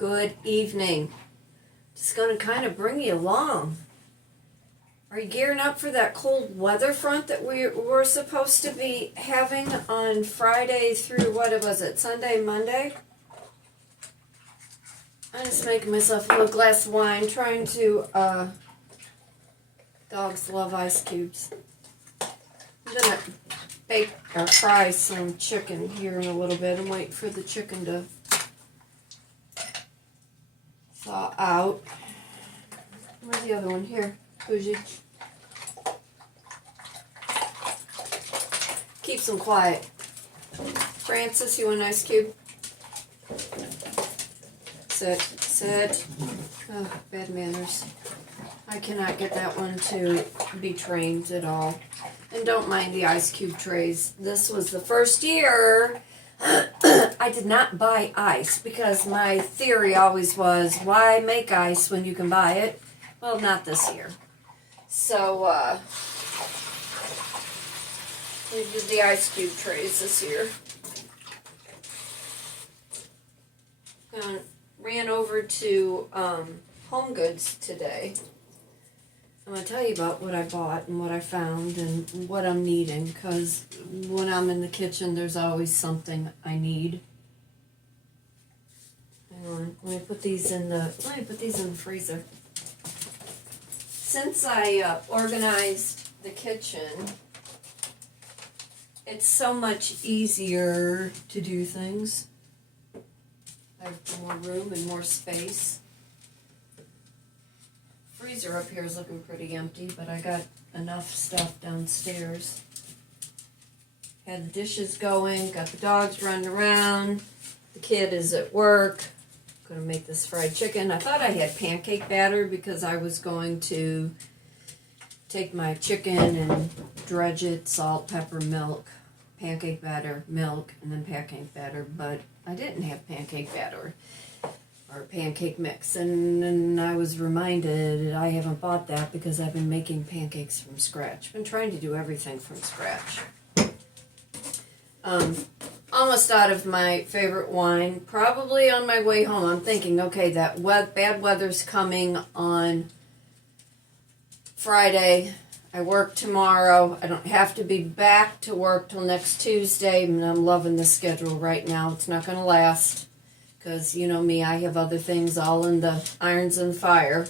Good evening. Just going to kind of bring you along. Are you gearing up for that cold weather front that we were supposed to be having on Friday through, what was it, Sunday, Monday? I'm just making myself a little glass of wine, trying to, dogs love ice cubes. I'm going to bake or fry some chicken here in a little bit and wait for the chicken to thaw out. Where's the other one? Here, Bougie. Keeps them quiet. Francis, you want an ice cube? Sit. Oh, bad manners. I cannot get that one to be trained at all. And don't mind the ice cube trays. This was the first year I did not buy ice because my theory always was, why make ice when you can buy it? Well, not this year. So, we did the ice cube trays this year. Ran over to Home Goods today. I'm going to tell you about what I bought and what I found and what I'm needing, because when I'm in the kitchen, there's always something I need. Hang on, let me put these in the freezer. Since I organized the kitchen, it's so much easier to do things. I have more room and more space. Freezer up here is looking pretty empty, but I got enough stuff downstairs. Had the dishes going, got the dogs running around. The kid is at work. Gonna make this fried chicken. I thought I had pancake batter because I was going to take my chicken and dredge it, salt, pepper, milk, pancake batter, milk, and then pancake batter, but I didn't have pancake batter or pancake mix, and I was reminded I haven't bought that because I've been making pancakes from scratch. I've been trying to do everything from scratch. Almost out of my favorite wine. Probably on my way home, I'm thinking, okay, that bad weather's coming on Friday. I work tomorrow. I don't have to be back to work till next Tuesday, and I'm loving the schedule right now. It's not going to last because, you know me, I have other things all in the irons and fire.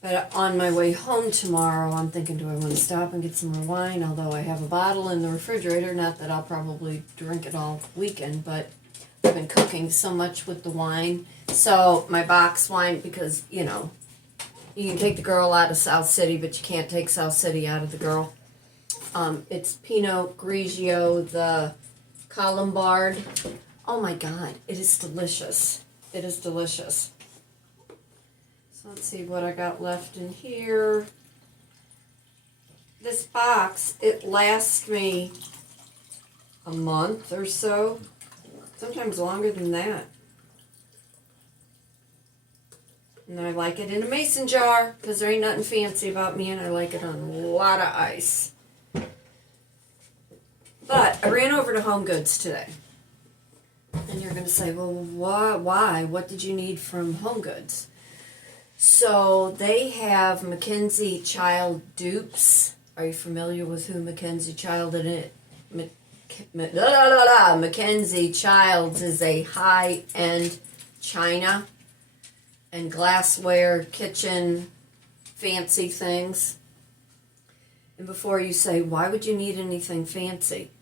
But on my way home tomorrow, I'm thinking, do I want to stop and get some more wine? Although I have a bottle in the refrigerator, not that I'll probably drink it all weekend, but I've been cooking so much with the wine. So my box wine, because, you know, you can take the girl out of South City, but you can't take South City out of the girl. It's Pinot Grigio, the Colombard. Oh my God, it is delicious. It is delicious. So let's see what I got left in here. This box, it lasts me a month or so. Sometimes longer than that. And I like it in a mason jar because there ain't nothing fancy about me, and I like it on a lot of ice. But I ran over to Home Goods today. And you're going to say, well, why? What did you need from Home Goods? So they have Mackenzie Child dupes. Are you familiar with who Mackenzie Child is? Mackenzie Childs is a high-end china and glassware, kitchen, fancy things. And before you say, why would you need anything fancy?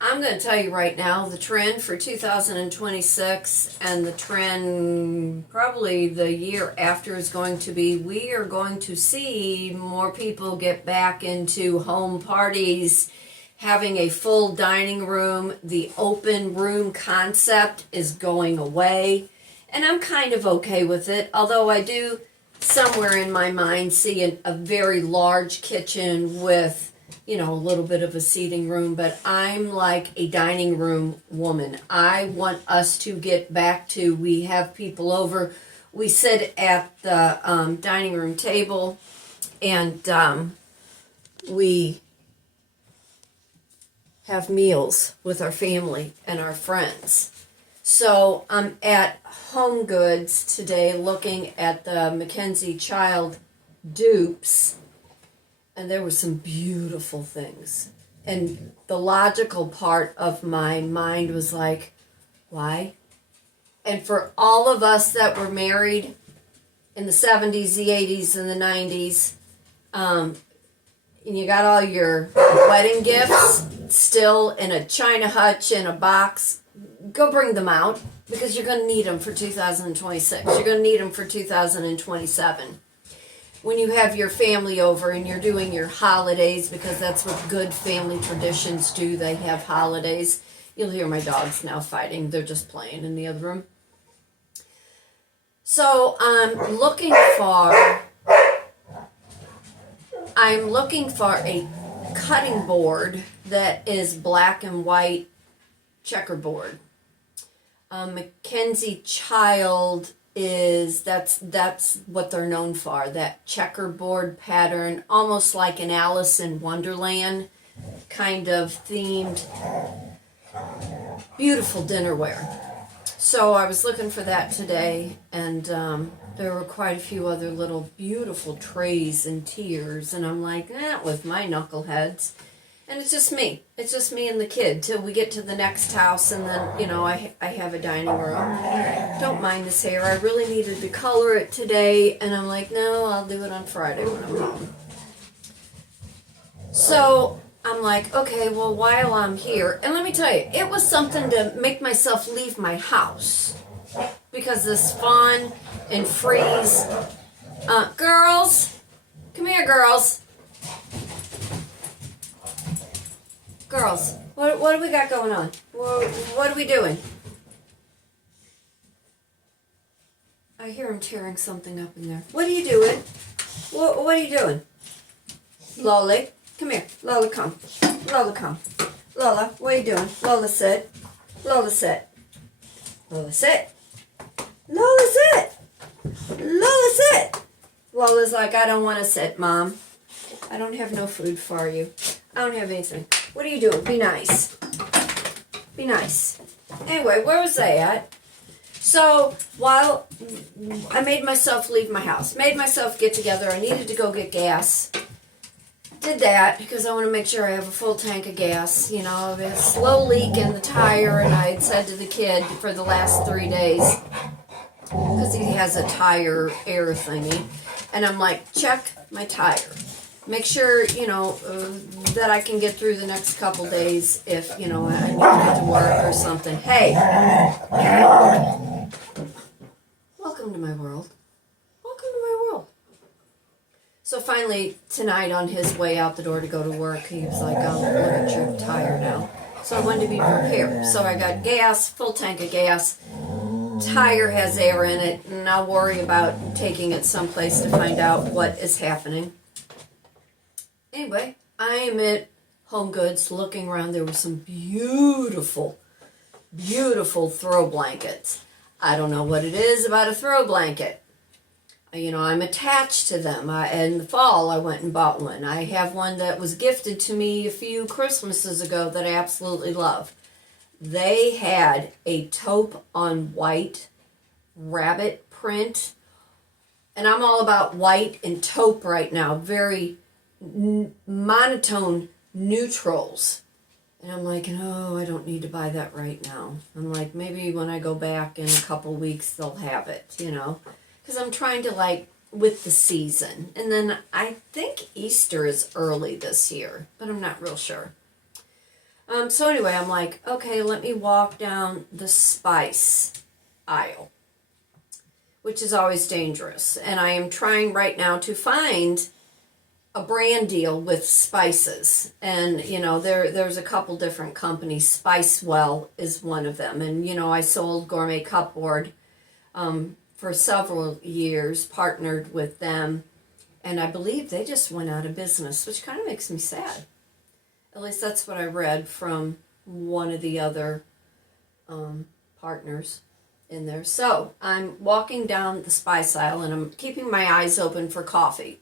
I'm going to tell you right now, the trend for 2026 and the trend probably the year after is going to be, we are going to see more people get back into home parties, having a full dining room. The open room concept is going away. And I'm kind of okay with it, although I do somewhere in my mind see a very large kitchen with, you know, a little bit of a seating room, but I'm like a dining room woman. I want us to get back to, we have people over, we sit at the dining room table, and we have meals with our family and our friends. So I'm at Home Goods today looking at the Mackenzie Child dupes, and there were some beautiful things. And the logical part of my mind was like, why? And for all of us that were married in the 70s, the 80s, and the 90s, and you got all your wedding gifts still in a china hutch in a box, go bring them out, because you're going to need them for 2026. You're going to need them for 2027. When you have your family over and you're doing your holidays, because that's what good family traditions do, they have holidays. You'll hear my dogs now fighting. They're just playing in the other room. So I'm looking for a cutting board that is black and white checkerboard. Mackenzie Child that's what they're known for, that checkerboard pattern, almost like an Alice in Wonderland kind of themed, beautiful dinnerware. So I was looking for that today, and there were quite a few other little beautiful trays and tiers, and I'm like, with my knuckleheads. And it's just me. It's just me and the kid till we get to the next house, and then, I have a dining room. Don't mind this hair. I really needed to color it today, and I'm like, no, I'll do it on Friday when I'm home. So I'm like, okay, well, while I'm here, and let me tell you, it was something to make myself leave my house, because this fawn and freeze. Girls, come here, girls. Girls, what do we got going on? What are we doing? I hear him tearing something up in there. What are you doing? What are you doing? Lolly, come here. Lola, come. Lola, come. Lola, what are you doing? Lola, sit. Lola, sit. Lola, sit. Lola, sit. Lola, sit. Lola's like, I don't want to sit, Mom. I don't have no food for you. I don't have anything. What are you doing? Be nice. Be nice. Anyway, where was I at? So, while I made myself leave my house, made myself get together, I needed to go get gas. Did that because I want to make sure I have a full tank of gas. I have a slow leak in the tire, and I had said to the kid for the last 3 days, because he has a tire air thingy, and I'm like, check my tire. Make sure, that I can get through the next couple days if, I need to get to work or something. Hey! Welcome to my world. Welcome to my world. So finally, tonight on his way out the door to go to work, he was like, look at your tire now. So I wanted to be prepared. So I got gas, full tank of gas. Tire has air in it, and I'll worry about taking it someplace to find out what is happening. Anyway, I am at Home Goods looking around. There were some beautiful, beautiful throw blankets. I don't know what it is about a throw blanket. I'm attached to them. In the fall, I went and bought one. I have one that was gifted to me a few Christmases ago that I absolutely love. They had a taupe on white rabbit print. And I'm all about white and taupe right now. Very monotone neutrals, and I'm like, no, I don't need to buy that right now. I'm like, maybe when I go back in a couple weeks they'll have it, because I'm trying to with the season. And then I think Easter is early this year, but I'm not real sure. So anyway, I'm like, okay, let me walk down the spice aisle, which is always dangerous, and I am trying right now to find a brand deal with spices. And there's a couple different companies. Spicewell is one of them, and I sold Gourmet Cupboard for several years, partnered with them, and I believe they just went out of business, which kind of makes me sad. At least that's what I read from one of the other partners in there. So I'm walking down the spice aisle, and I'm keeping my eyes open for coffee.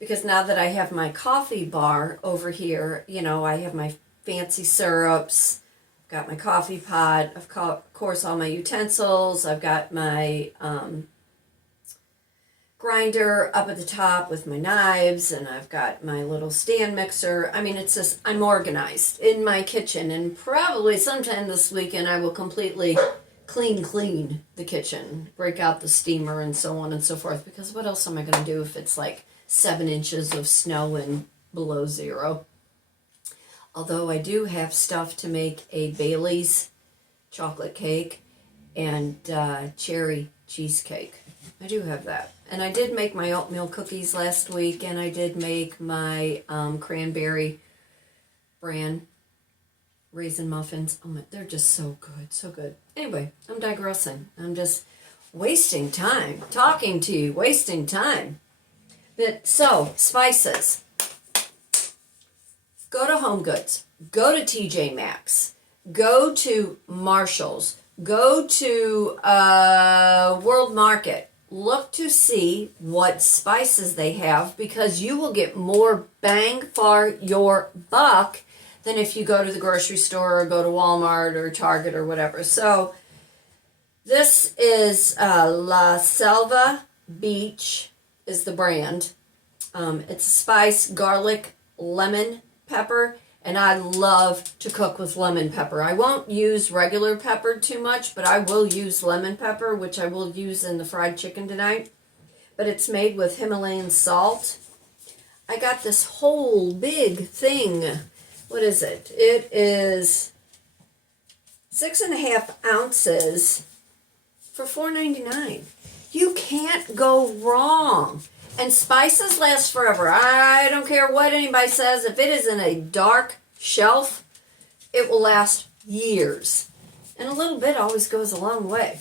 Because now that I have my coffee bar over here, I have my fancy syrups, got my coffee pot, of course all my utensils. I've got my grinder up at the top with my knives, and I've got my little stand mixer. I mean, it's just, I'm organized in my kitchen, and probably sometime this weekend I will completely clean the kitchen, break out the steamer and so on and so forth, because what else am I going to do if it's like 7 inches of snow and below zero? Although I do have stuff to make a Bailey's chocolate cake and cherry cheesecake. I do have that. And I did make my oatmeal cookies last week, and I did make my cranberry bran raisin muffins. Oh my, they're just so good, so good. Anyway, I'm digressing. I'm just wasting time talking to you, wasting time. But so, spices. Go to Home Goods. Go to TJ Maxx. Go to Marshall's. Go to World Market. Look to see what spices they have, because you will get more bang for your buck than if you go to the grocery store or go to Walmart or Target or whatever. So this is La Selva Beach is the brand. It's spice, garlic, lemon, pepper, and I love to cook with lemon pepper. I won't use regular pepper too much, but I will use lemon pepper, which I will use in the fried chicken tonight. But it's made with Himalayan salt. I got this whole big thing. What is it? It is 6.5 ounces for $4.99. You can't go wrong. And spices last forever. I don't care what anybody says. If it is in a dark shelf, it will last years. And a little bit always goes a long way.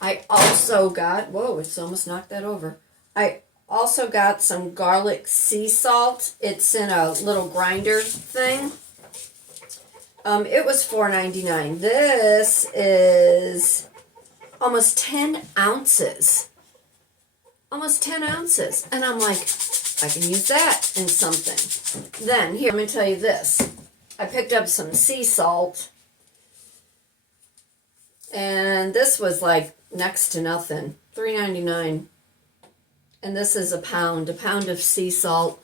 I also got, whoa, it's almost knocked that over. I also got some garlic sea salt. It's in a little grinder thing. It was $4.99. This is almost 10 ounces. Almost 10 ounces. And I'm like, I can use that in something. Then, here, let me tell you this. I picked up some sea salt. And this was like next to nothing. $3.99. And this is a pound of sea salt.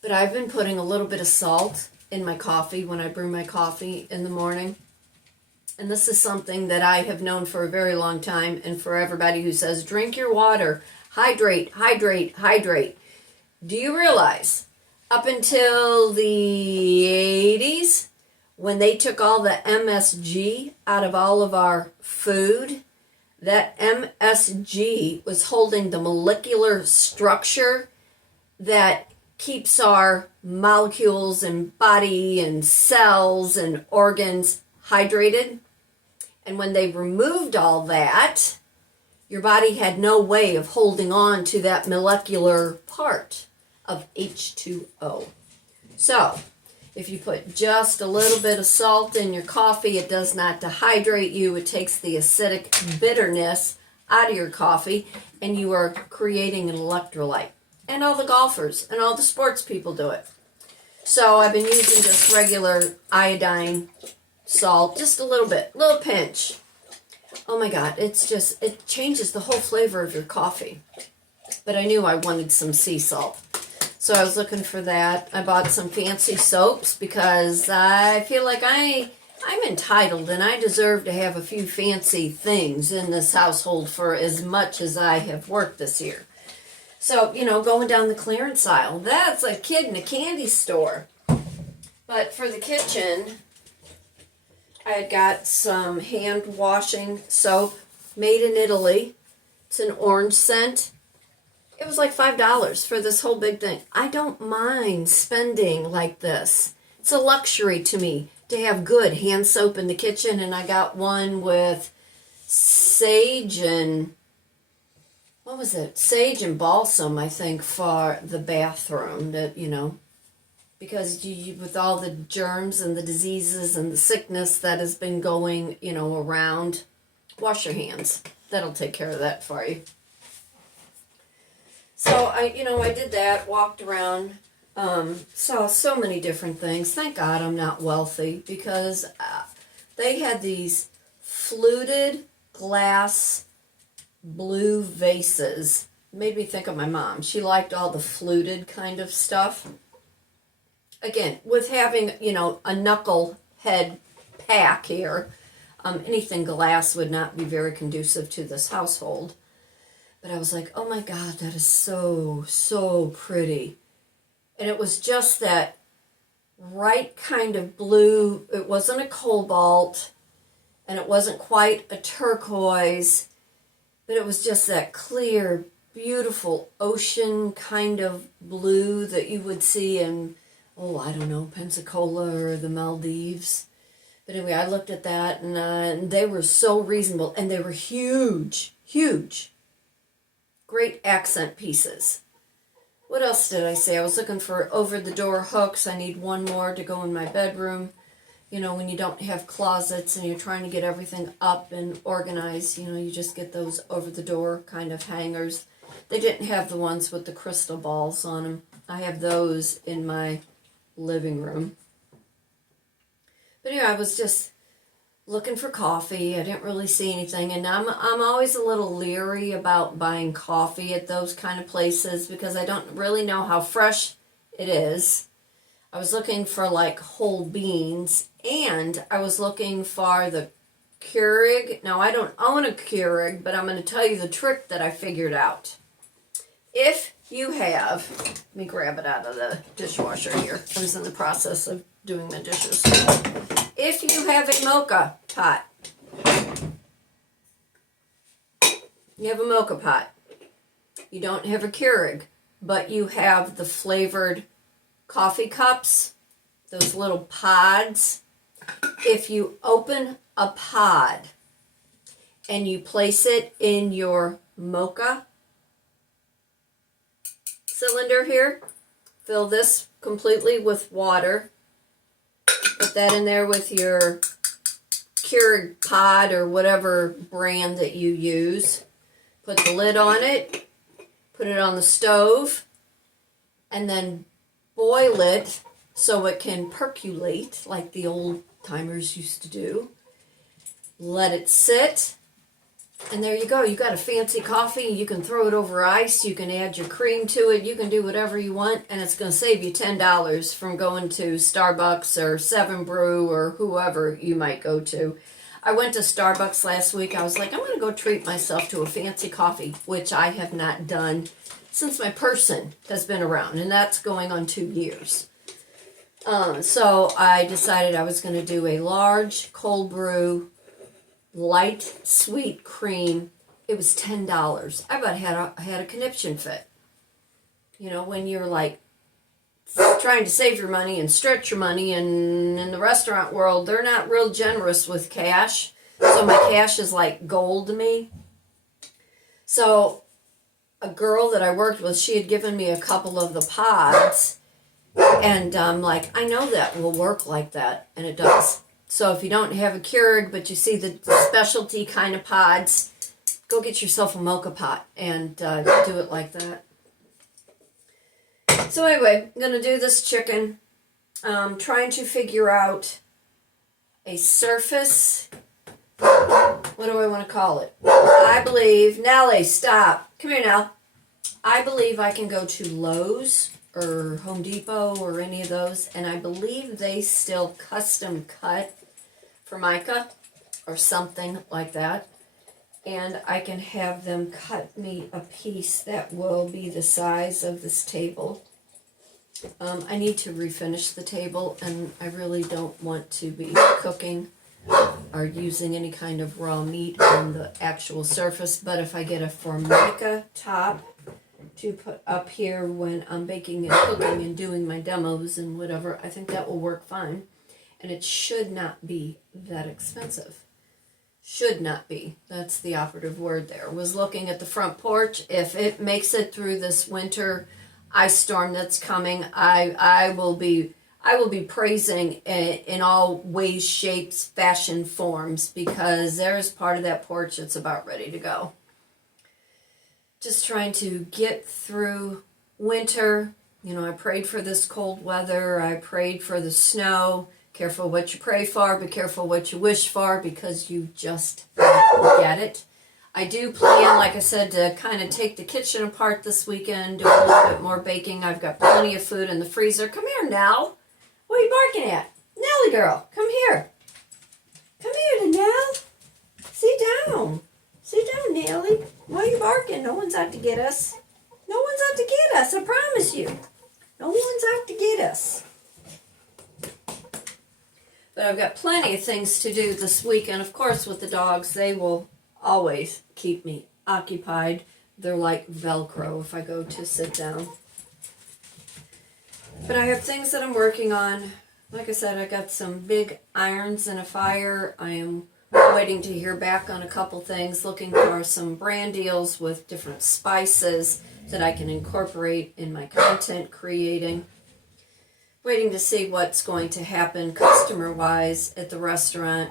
But I've been putting a little bit of salt in my coffee when I brew my coffee in the morning. And this is something that I have known for a very long time, and for everybody who says, drink your water, hydrate, hydrate, hydrate. Do you realize, up until the 80s, when they took all the MSG out of all of our food, that MSG was holding the molecular structure that keeps our molecules and body and cells and organs hydrated. And when they removed all that, your body had no way of holding on to that molecular part of H2O. So, if you put just a little bit of salt in your coffee, it does not dehydrate you. It takes the acidic bitterness out of your coffee, and you are creating an electrolyte. And all the golfers and all the sports people do it. So I've been using just regular iodine salt, just a little bit, little pinch. Oh my God, it's just, it changes the whole flavor of your coffee. But I knew I wanted some sea salt. So I was looking for that. I bought some fancy soaps because I feel like I'm entitled and I deserve to have a few fancy things in this household for as much as I have worked this year. So, you know, going down the clearance aisle, that's a kid in a candy store. But for the kitchen, I had got some hand washing soap made in Italy. It's an orange scent. It was like $5 for this whole big thing. I don't mind spending like this. It's a luxury to me to have good hand soap in the kitchen, and I got one with sage and, what was it? Sage and balsam, I think, for the bathroom, that, you know, because you, with all the germs and the diseases and the sickness that has been going, you know, around, wash your hands. That'll take care of that for you. So I did that, walked around Saw so many different things. Thank God I'm not wealthy, because they had these fluted glass blue vases. Made me think of my mom. She liked all the fluted kind of stuff. Again, with having, you know, a knucklehead pack here, anything glass would not be very conducive to this household. But I was like, oh my God, that is so, so pretty. And it was just that right kind of blue. It wasn't a cobalt, and it wasn't quite a turquoise, but it was just that clear, beautiful ocean kind of blue that you would see in, oh, I don't know, Pensacola or the Maldives. But anyway, I looked at that, and they were so reasonable, and they were huge, huge. Great accent pieces. What else did I say? I was looking for over-the-door hooks. I need one more to go in my bedroom. You know, when you don't have closets and you're trying to get everything up and organized, you know, you just get those over-the-door kind of hangers. They didn't have the ones with the crystal balls on them. I have those in my living room. But anyway, I was just looking for coffee. I didn't really see anything, and I'm always a little leery about buying coffee at those kind of places because I don't really know how fresh it is. I was looking for like whole beans, and I was looking for the Keurig. Now, I don't own a Keurig, but I'm going to tell you the trick that I figured out. If you have, let me grab it out of the dishwasher here. I was in the process of doing my dishes. If you have a mocha pot, you have a mocha pot, you don't have a Keurig, but you have the flavored coffee cups, those little pods. If you open a pod and you place it in your mocha cylinder here, fill this completely with water. Put that in there with your Keurig pod or whatever brand that you use. Put the lid on it. Put it on the stove. And then boil it so it can percolate like the old timers used to do. Let it sit. And there you go. You got a fancy coffee. You can throw it over ice. You can add your cream to it. You can do whatever you want. And it's going to save you $10 from going to Starbucks or 7 Brew or whoever you might go to. I went to Starbucks last week. I was like, I'm going to go treat myself to a fancy coffee, which I have not done since my person has been around. And that's going on 2 years. So I decided I was going to do a large cold brew light sweet cream. It was $10. I about had a conniption fit. You know, when you're like trying to save your money and stretch your money, and in the restaurant world, they're not real generous with cash. So my cash is like gold to me. So a girl that I worked with, she had given me a couple of the pods, and I'm like, I know that will work like that, and it does. So if you don't have a Keurig, but you see the specialty kind of pods, go get yourself a mocha pot and do it like that. So anyway, I'm going to do this chicken. Trying to figure out a surface. What do I want to call it? I believe, Nellie, stop. Come here now. I believe I can go to Lowe's or Home Depot or any of those, and I believe they still custom cut Formica or something like that, and I can have them cut me a piece that will be the size of this table. I need to refinish the table, and I really don't want to be cooking or using any kind of raw meat on the actual surface, but if I get a Formica top to put up here when I'm baking and cooking and doing my demos and whatever, I think that will work fine. And it should not be that expensive. Should not be. That's the operative word there. Was looking at the front porch. If it makes it through this winter ice storm that's coming, I will be praising in all ways, shapes, fashion, forms, because there's part of that porch that's about ready to go. Just trying to get through winter, You know, I prayed for this cold weather. I prayed for the snow. Careful what you pray for. Be careful what you wish for, because you just don't get it. I do plan, like I said, to kind of take the kitchen apart this weekend, do a little bit more baking. I've got plenty of food in the freezer. Come here, Nell. What are you barking at? Nellie girl, come here. Come here, Nell. Sit down. Sit down, Nellie. Why are you barking? No one's out to get us. No one's out to get us, I promise you. No one's out to get us. But I've got plenty of things to do this week. And of course, with the dogs, they will always keep me occupied. They're like Velcro if I go to sit down. But I have things that I'm working on. Like I said, I got some big irons in a fire. I am waiting to hear back on a couple things, looking for some brand deals with different spices that I can incorporate in my content creating. Waiting to see what's going to happen customer-wise at the restaurant.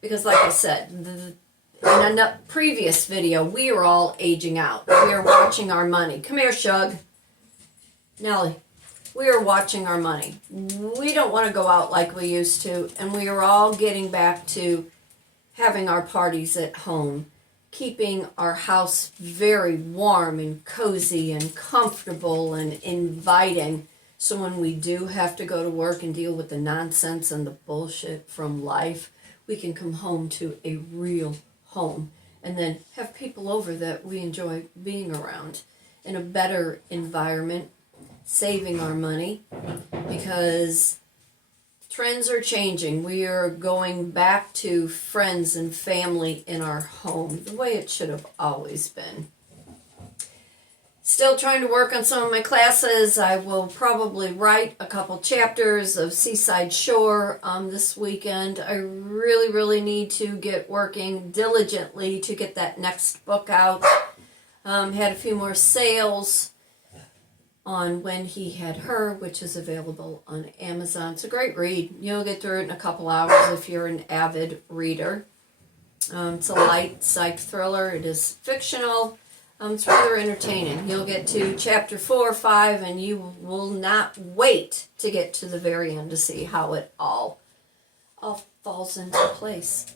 Because like I said, in a previous video, we are all aging out. We are watching our money. Come here, Shug. Nellie. We are watching our money. We don't want to go out like we used to, and we are all getting back to having our parties at home, keeping our house very warm and cozy and comfortable and inviting. So when we do have to go to work and deal with the nonsense and the bullshit from life, we can come home to a real home and then have people over that we enjoy being around in a better environment, saving our money, because trends are changing. We are going back to friends and family in our home, the way it should have always been. Still trying to work on some of my classes. I will probably write a couple chapters of Seaside Shore this weekend. I really need to get working diligently to get that next book out. Had a few more sales on When He Had Her, which is available on Amazon. It's a great read. You'll get through it in a couple hours if you're an avid reader. It's a light psych thriller. It is fictional. It's rather entertaining. You'll get to chapter 4 or 5, and you will not wait to get to the very end to see how it all falls into place.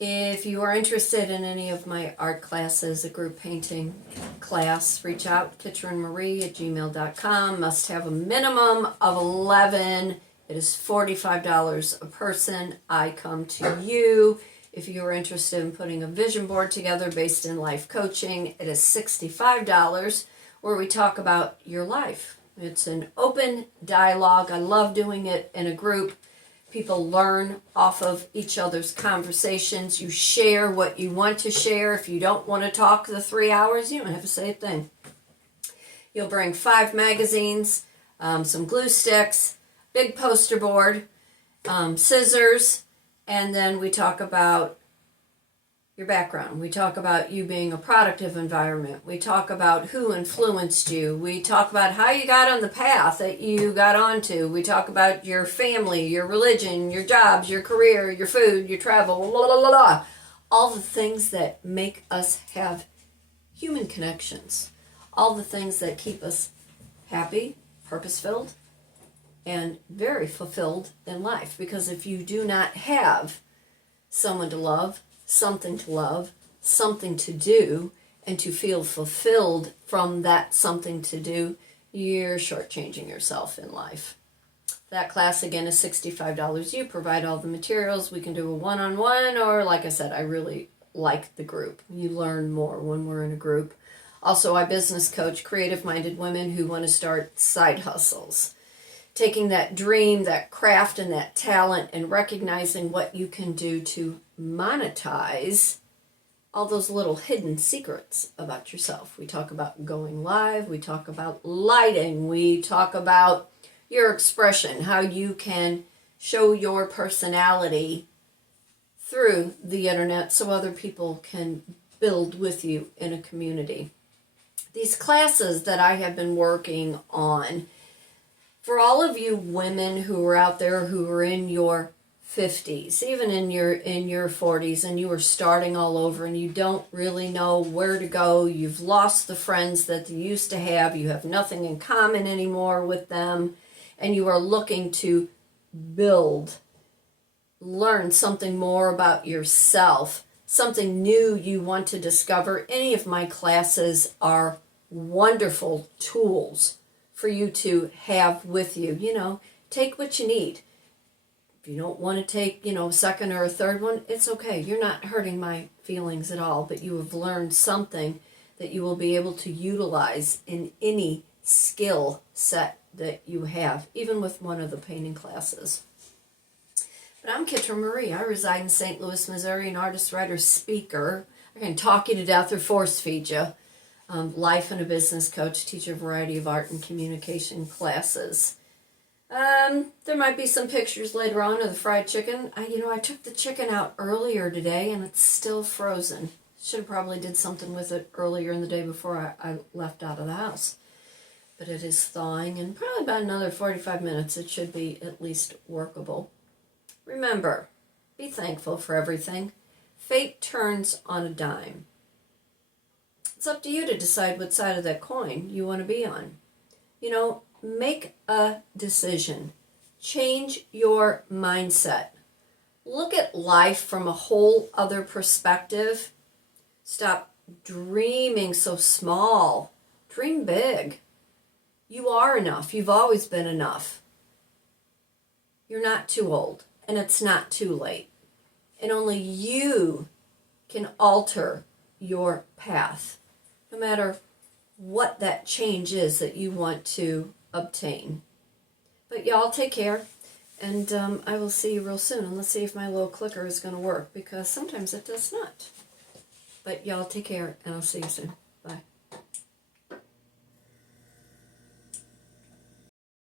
If you are interested in any of my art classes, a group painting class, reach out, kitrynmarie@gmail.com. Must have a minimum of 11. It is $45 a person. I come to you. If you are interested in putting a vision board together based in life coaching, it is $65, where we talk about your life. It's an open dialogue. I love doing it in a group. People learn off of each other's conversations. You share what you want to share. If you don't want to talk the 3 hours, you don't have to say a thing. You'll bring 5 magazines, some glue sticks, big poster board, scissors, and then we talk about your background. We talk about you being a productive environment. We talk about who influenced you. We talk about how you got on the path that you got onto. We talk about your family, your religion, your jobs, your career, your food, your travel, blah, blah, blah, blah. All the things that make us have human connections. All the things that keep us happy, purpose-filled, and very fulfilled in life. Because if you do not have someone to love, something to do, and to feel fulfilled from that something to do, you're shortchanging yourself in life. That class, again, is $65. You provide all the materials. We can do a one-on-one, or like I said, I really like the group. You learn more when we're in a group. Also, I business coach creative-minded women who want to start side hustles. Taking that dream, that craft, and that talent and recognizing what you can do to monetize all those little hidden secrets about yourself. We talk about going live. We talk about lighting. We talk about your expression, how you can show your personality through the internet so other people can build with you in a community. These classes that I have been working on, for all of you women who are out there who are in your 50s, even in your 40s, and you are starting all over and you don't really know where to go. You've lost the friends that you used to have. You have nothing in common anymore with them, and you are looking to build, learn something more about yourself, something new you want to discover. Any of my classes are wonderful tools for you to have with you. You know, take what you need. If you don't want to take, a second or a third one, it's okay. You're not hurting my feelings at all, but you have learned something that you will be able to utilize in any skill set that you have, even with one of the painting classes. But I'm Kitryn Marie. I reside in St. Louis, Missouri, an artist, writer, speaker. I can talk you to death or force feed you. Life and a business coach, teach a variety of art and communication classes. There might be some pictures later on of the fried chicken. I took the chicken out earlier today and it's still frozen. Should have probably did something with it earlier in the day before I left out of the house. But it is thawing, and probably about another 45 minutes it should be at least workable. Remember, be thankful for everything. Fate turns on a dime. It's up to you to decide what side of that coin you want to be on. Make a decision. Change your mindset. Look at life from a whole other perspective. Stop dreaming so small. Dream big. You are enough. You've always been enough. You're not too old, and it's not too late. And only you can alter your path, no matter what that change is that you want to obtain. But y'all take care, and I will see you real soon. And let's see if my little clicker is going to work, because sometimes it does not. But y'all take care, and I'll see you soon.